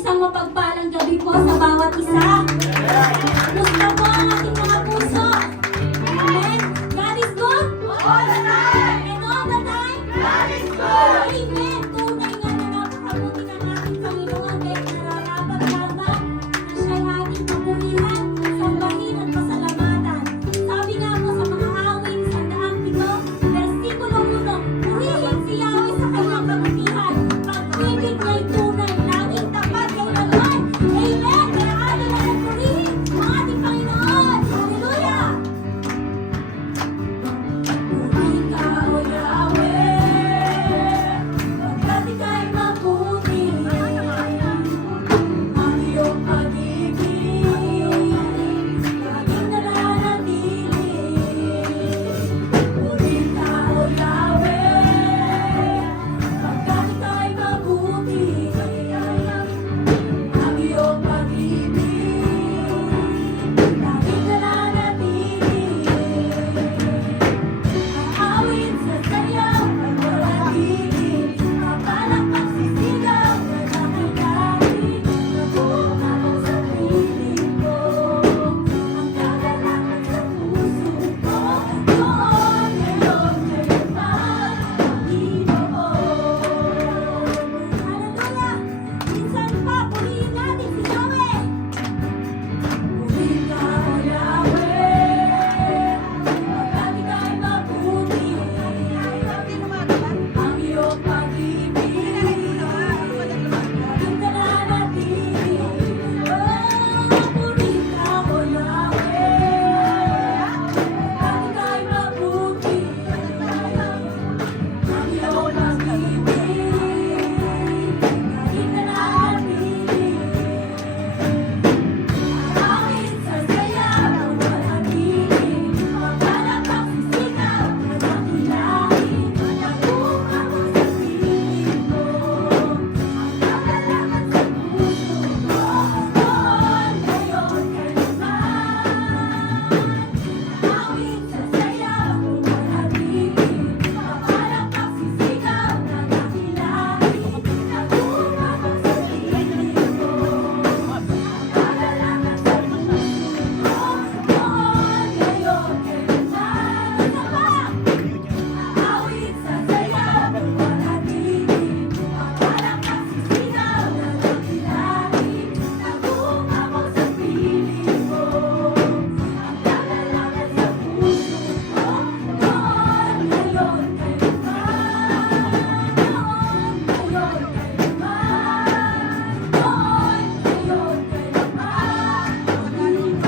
isang mapagpalang gabi po sa bawat isa. Gusto po ang ating mga puso. Amen. God is good. All the time. And all the time. God is good. Amen. Tunay nga na napakabuti ng ating Panginoon dahil nararapat lamang na siya'y ating papurihan, sambahin at pasalamatan. Sabi nga po sa mga awit sa daang 7, versikulo 1, purihin si Yahweh sa kanyang kabutihan. Pag-ibig niya'y tunay, laging tapat kailanman. Amen. Kaya atin na nagpurihin ang ating Panginoon. Hallelujah. Purihin ka, O Yahweh, pagkat ika'y mabuti. Ang iyong pag-ibig, laging nananatili. Purihin ka, O Yahweh, pagkat ika'y mabuti. Ang iyong pag-ibig, laging nananatili. Aawit sa sayaw at walang mapalakpak sisigaw na nakilari. Nabukaw sa piling ko, ang kagalakan sa puso ko. Noon, ngayon, kailanman, Panginoon. Hallelujah! Minsan pa, purihin natin si Yahweh. Purihin ka, O Yahweh, pagkat ika'y mabuti. Ang iyong pag-ibig, laging nananatili. Purihin ka, O Yahweh, pagkat ika'y mabuti. Ang iyong pag-ibig, laging nananatili. Aawit sa sayaw at walang tigil, mapalakpak sisigaw na dakilain. Nabukaw sa piling ko, ang kagalakan sa puso ko. Noon, ngayon, kailanman. Aawit sa sayaw at walang tigil, mapalakpak sisigaw na dakilain. Nabukaw sa piling ko, ang kagalakan sa puso ko. Noon, ngayon, kailanman. Isa pa! Aawit sa sayaw at walang tigil, mapalakpak sisigaw na dakilain. Nabukaw sa piling ko, ang kagalakan sa puso ko. Noon, ngayon, kailanman. Noon, ngayon, kailanman. Noon, ngayon,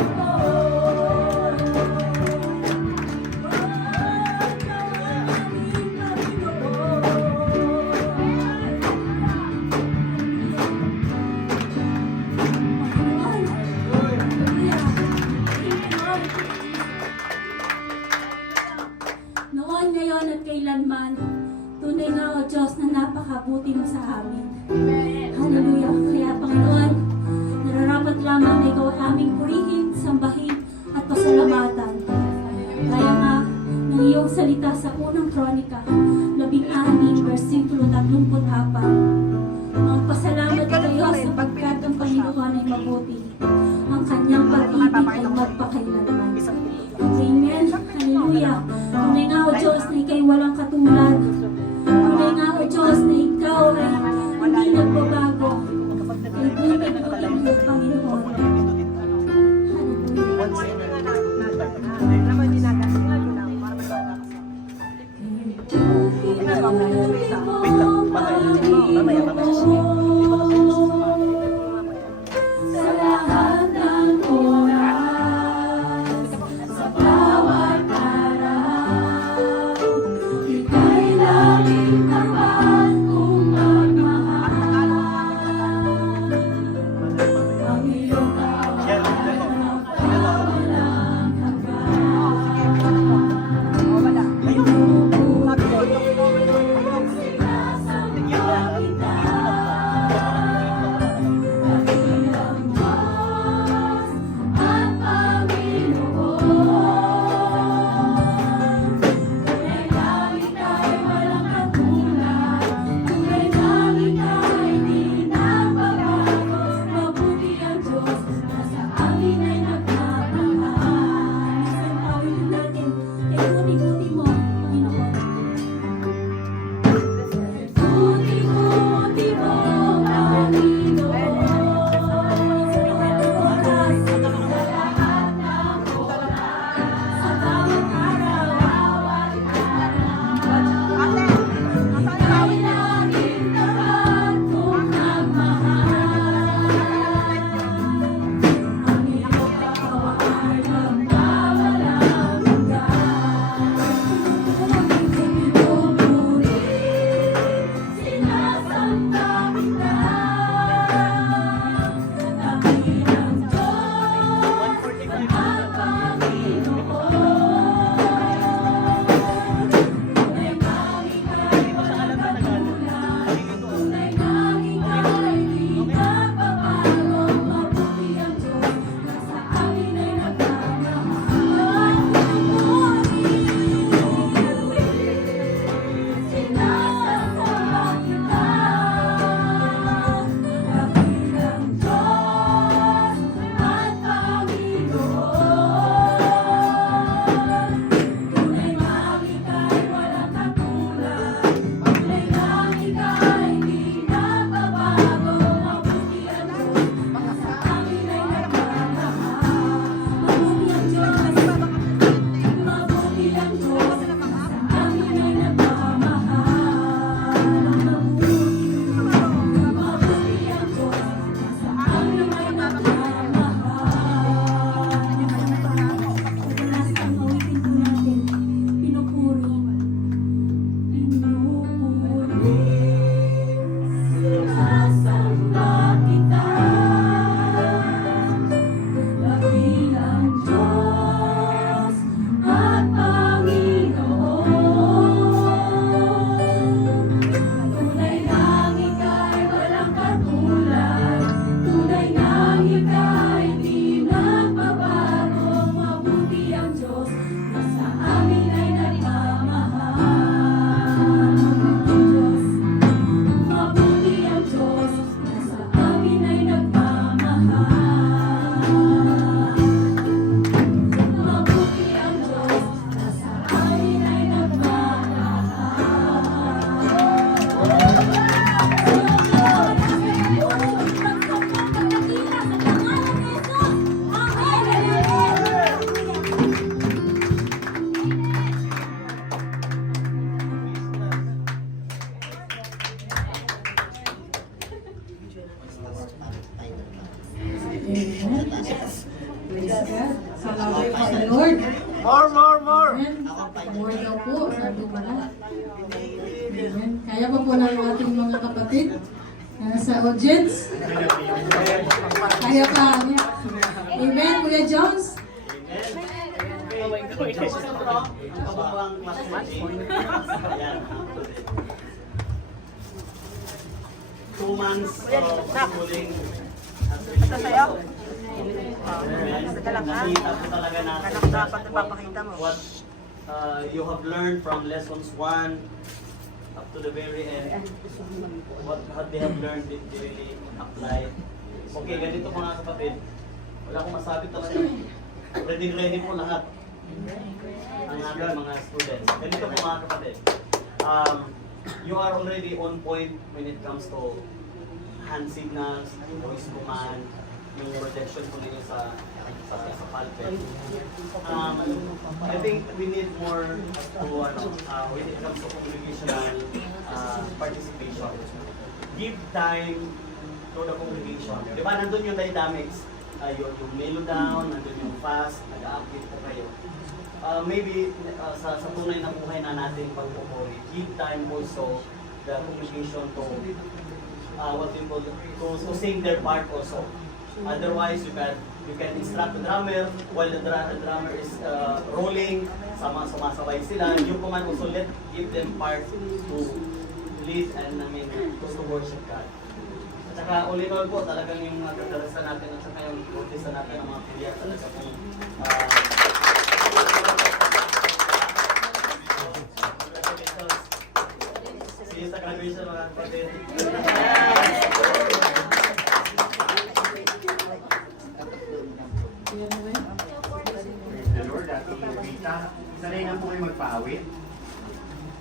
Noon, ngayon at kailanman, tunay nga o Diyos na napakabuti mo sa amin. Hallelujah. Kaya Panginoon, nararapat lamang na ikaw ay aming purihin, sambahin at pasalamatan. Kaya nga ng iyong salita sa unang kronika, 16, versikulo 34. Magpasalamat kayo sapagkat ang Panginoon ay mabuti. Ang kanyang pag-ibig ay magpakailanman. Amen. Hallelujah. Tunay nga o Diyos na ikaw'y walang katulad. Tunay nga o Diyos na ikaw ay hindi nagbabago. Ay tunay po ang Panginoon. Sa lahat ng oras, sa bawat araw, ika'y laging tapat kong magmahal. Ang iyong kaawaan ang walang hanggan. Sinasamba kita. Amen. Praise God. Salamat po sa Lord. More. Amen. More daw po. Sabi pala. Amen. Kaya pa po ng ating mga kapatid sa audience. Kaya pa. Amen. Kuya Jones. Two months schooling. Ito sa'yo? Nakita po talaga natin Anak dapat ipapakita mo. what you have learned from lessons 1 up to the very end. What they have learned, they really apply. Okay, ganito mga kapatid. Wala akong masabi talaga. Ready po lahat ang aming mga students. Ganito po mga kapatid. You are already on point when it comes to hand signals, voice command, yung projection po ninyo sa pulpit. I think we need more to when it comes to congregational participation. Give time to the congregation. Di ba, nandun yung dynamics, yung mellow down, nandun yung fast, nag-update po kayo. Maybe sa tunay na buhay na natin pagpupuri, give time also the congregation to what you call to sing their part also. Otherwise, you can instruct the drummer while the drummer is rolling, sumasabay sila. You command also give them part to lead and to worship God. At saka all in all po, talagang yung kadalasan natin at saka yung protesta natin ng mga pilya talaga pong see you sa graduation mga kapatid. The Lord, Ate Rita, sanay na po kayo magpaawit.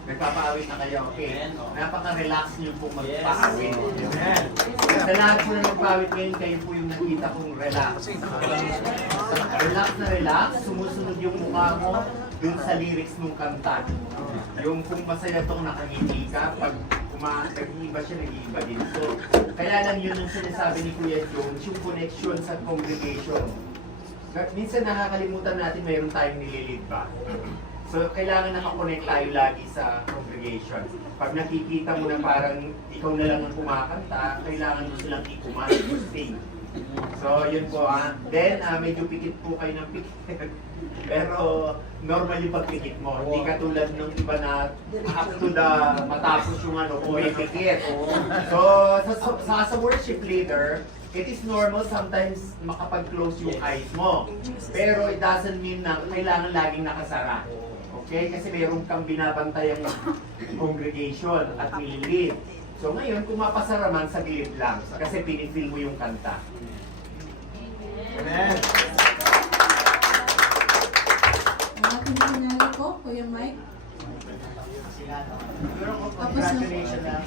Nagpapaawit na kayo, okay? Napaka-relax niyo po magpaawit. Amen. Sa lahat po na magpaawit ngayon, kayo po yung nakita kong relax. Relax na relax, sumusunod yung mukha mo dun sa lyrics ng kanta. Yung kung masaya tong nakangiti ka, pag nag-iiba siya, nag-iiba din. So, kaya lang yun yung sinasabi ni Kuya Jones, yung connection sa congregation. Minsan nakakalimutan natin mayroon tayong nililid ba. So, kailangan nakakonect tayo lagi sa congregation. Pag nakikita mo na parang ikaw na lang ang kumakanta, kailangan mo silang i-command to sing. So, yun po. Then, medyo pikit po kayo ng pikit. Pero, normal yung pagpikit mo. Hindi katulad ng iba na up to the matapos yung pikit. So, sa worship leader, it is normal sometimes makapag-close yung eyes mo. Pero it doesn't mean na kailangan laging nakasara. Okay? Kasi mayroon kang binabantayang congregation at nililid. So ngayon, kung mapasara man, saglit lang. Kasi pinifeel mo yung kanta. Amen. Ang ating pinala po, Kuya Mike. Siguro ko congratulations lang.